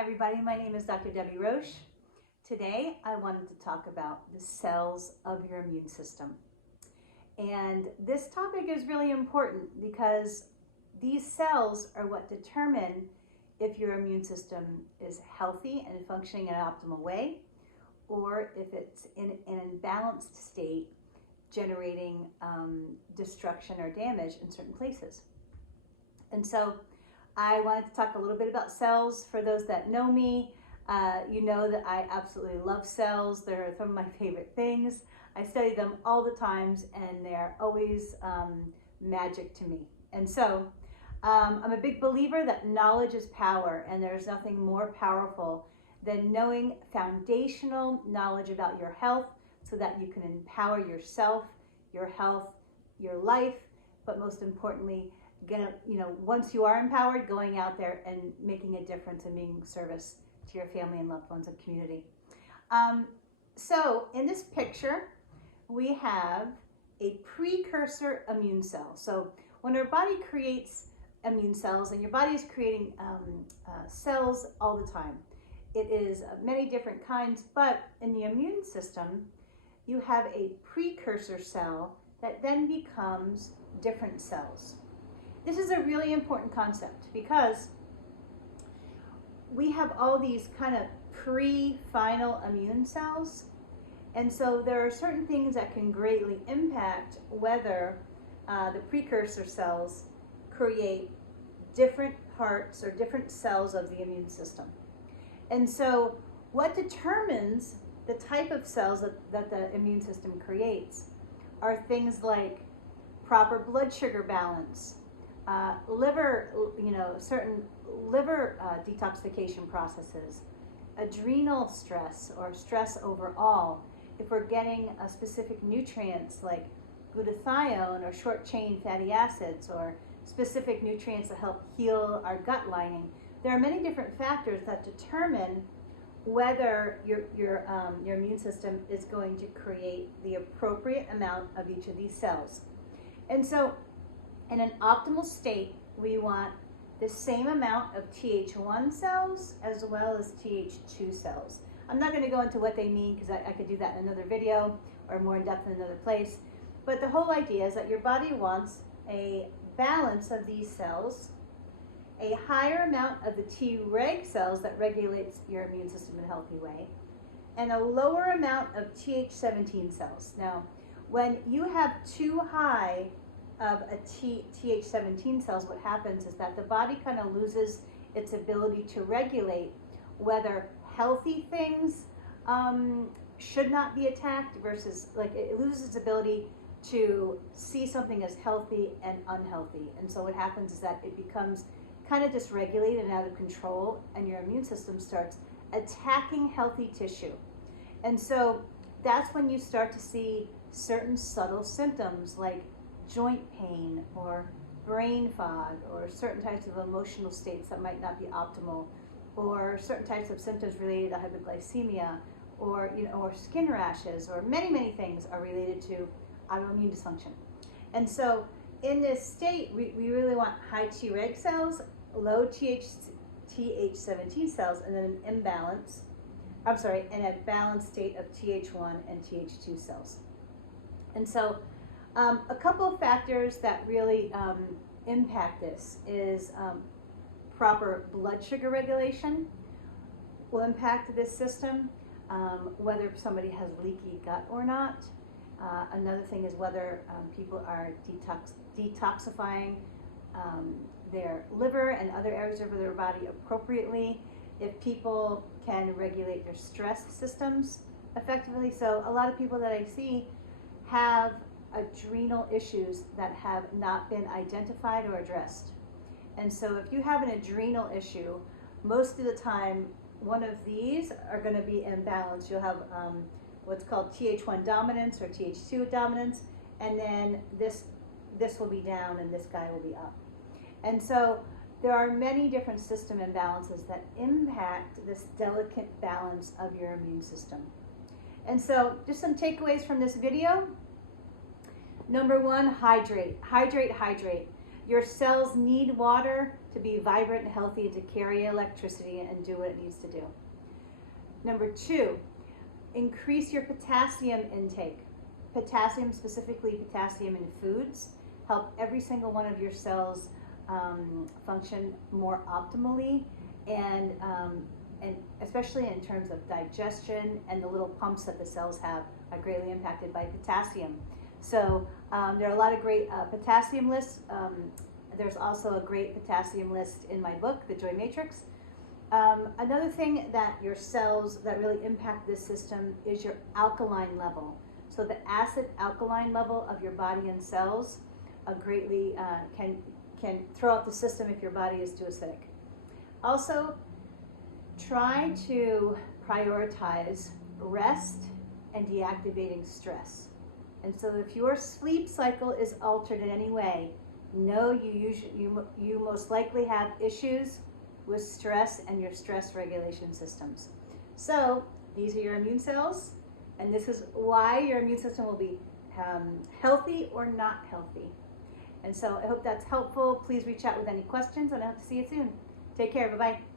Hi everybody, my name is Dr. Debbie Roche. Today I wanted to talk about the cells of your immune system. And this topic is really important because these cells are what determine if your immune system is healthy and functioning in an optimal way, or if it's in an imbalanced state, generating destruction or damage in certain places. And so I wanted to talk a little bit about cells. For those that know me, you know that I absolutely love cells. They're some of my favorite things. I study them all the times and they're always magic to me. And so I'm a big believer that knowledge is power, and there's nothing more powerful than knowing foundational knowledge about your health so that you can empower yourself, your health, your life, but most importantly, once you are empowered, going out there and making a difference and being of service to your family and loved ones and community. So in this picture, we have a precursor immune cell. So when our body creates immune cells, and your body is creating cells all the time, it is many different kinds, but in the immune system, you have a precursor cell that then becomes different cells. This is a really important concept because we have all these kind of pre-final immune cells, and so there are certain things that can greatly impact whether the precursor cells create different parts or different cells of the immune system. And so what determines the type of cells that the immune system creates are things like proper blood sugar balance, certain liver detoxification processes, adrenal stress or stress overall, if we're getting specific nutrients like glutathione or short-chain fatty acids or specific nutrients that help heal our gut lining. There are many different factors that determine whether your immune system is going to create the appropriate amount of each of these cells. And so in an optimal state, we want the same amount of Th1 cells as well as Th2 cells. I'm not going to go into what they mean because I could do that in another video or more in depth in another place. But the whole idea is that your body wants a balance of these cells, a higher amount of the Treg cells that regulates your immune system in a healthy way, and a lower amount of Th17 cells. Now, when you have too high of a Th17 cells, what happens is that the body kind of loses its ability to regulate whether healthy things should not be attacked versus, like, it loses its ability to see something as healthy and unhealthy. And so what happens is that it becomes kind of dysregulated and out of control, and your immune system starts attacking healthy tissue. And so that's when you start to see certain subtle symptoms like joint pain or brain fog or certain types of emotional states that might not be optimal, or certain types of symptoms related to hypoglycemia, or skin rashes, or many things are related to autoimmune dysfunction. And so in this state, we really want high Treg cells, low Th17 cells, and then an a balanced state of Th1 and Th2 cells. And so a couple of factors that really impact this is proper blood sugar regulation will impact this system, whether somebody has leaky gut or not. Another thing is whether people are detoxifying their liver and other areas of their body appropriately, if people can regulate their stress systems effectively. So a lot of people that I see have adrenal issues that have not been identified or addressed. And so if you have an adrenal issue, most of the time one of these are going to be imbalanced. You'll have what's called Th1 dominance or Th2 dominance, and then this will be down and this guy will be up. And so there are many different system imbalances that impact this delicate balance of your immune system. And so just some takeaways from this video. Number one, hydrate. Hydrate. Your cells need water. to be vibrant and healthy, and to carry electricity and do what it needs to do. Number 2, increase your potassium intake. Potassium, specifically potassium in foods, help every single one of your cells function more optimally, and especially in terms of digestion, and the little pumps that the cells have are greatly impacted by potassium. So there are a lot of great potassium lists. There's also a great potassium list in my book, The Joy Matrix. Another thing that your cells that really impact this system is your alkaline level. So the acid-alkaline level of your body and cells greatly can throw out the system if your body is too acidic. Also, try to prioritize rest and deactivating stress. And so if your sleep cycle is altered in any way, know you most likely have issues with stress and your stress regulation systems. So these are your immune cells, and this is why your immune system will be healthy or not healthy. And so I hope that's helpful. Please reach out with any questions, and I hope to see you soon. Take care. Bye-bye.